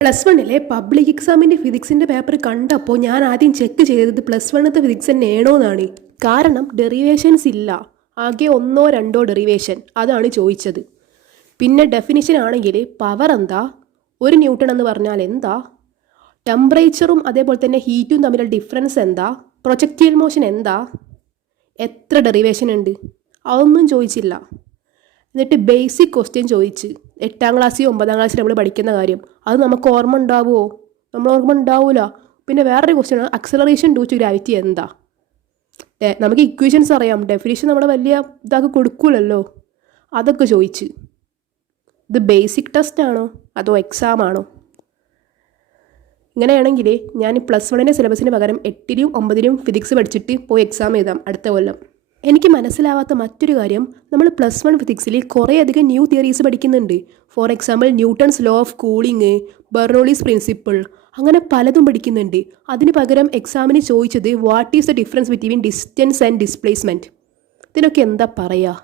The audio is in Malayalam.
+1 പബ്ലിക് എക്സാമിൻ്റെ ഫിസിക്സിൻ്റെ പേപ്പർ കണ്ടപ്പോൾ ഞാൻ ആദ്യം ചെക്ക് ചെയ്തത് +1 ഫിസിക്സ് തന്നെയാണോ എന്നാണ്. കാരണം ഡെറിവേഷൻസ് ഇല്ല, ആകെ 1-2 ഡെറിവേഷൻ, അതാണ് ചോദിച്ചത്. പിന്നെ ഡെഫിനിഷൻ ആണെങ്കിൽ പവർ എന്താ, 1 ന്യൂട്ടൺ എന്ന് പറഞ്ഞാൽ എന്താ, ടെമ്പറേച്ചറും അതേപോലെ തന്നെ ഹീറ്റും തമ്മിലുള്ള ഡിഫറൻസ് എന്താ, പ്രൊജക്റ്റൈൽ മോഷൻ എന്താ, എത്ര ഡെറിവേഷൻ ഉണ്ട്, അതൊന്നും ചോദിച്ചില്ല. എന്നിട്ട് ബേസിക് ക്വസ്റ്റ്യൻ ചോദിച്ച് 8ാം ക്ലാസ്സിൽ 9ാം ക്ലാസ്സിൽ നമ്മൾ പഠിക്കുന്ന കാര്യം അത് നമുക്ക് ഓർമ്മ ഉണ്ടാവുമോ? നമ്മൾ ഓർമ്മ ഉണ്ടാവില്ല. പിന്നെ വേറൊരു ക്വസ്റ്റ്യൻ, അക്സലറേഷൻ ഡ്യൂ ടു ഗ്രാവിറ്റി എന്താ? നമുക്ക് ഇക്വേഷൻസ് അറിയാം, ഡെഫിനിഷൻ നമ്മൾ വലിയ ഇതാക്കി കൊടുക്കൂലല്ലോ. അതൊക്കെ ചോദിച്ച്. ഇത് ബേസിക് ടെസ്റ്റ് ആണോ അതോ എക്സാം ആണോ? ഇങ്ങനെയാണെങ്കിൽ ഞാൻ +1 സിലബസിന് പകരം 8ലും 9ലും ഫിസിക്സ് പഠിച്ചിട്ട് പോയി എക്സാം എഴുതാം അടുത്ത കൊല്ലം. എനിക്ക് മനസ്സിലാവാത്ത മറ്റൊരു കാര്യം, നമ്മൾ +1 ഫിസിക്സിൽ കുറേയധികം ന്യൂ തിയറീസ് പഠിക്കുന്നുണ്ട്. For example Newton's law of cooling, Bernoulli's principle, അങ്ങനെ പലതും പഠിക്കുന്നുണ്ട്. അതിന് പകരം എക്സാമിന് ചോദിച്ചത് what is the difference between distance and displacement. ഇതിനൊക്കെ എന്താ പറയുക?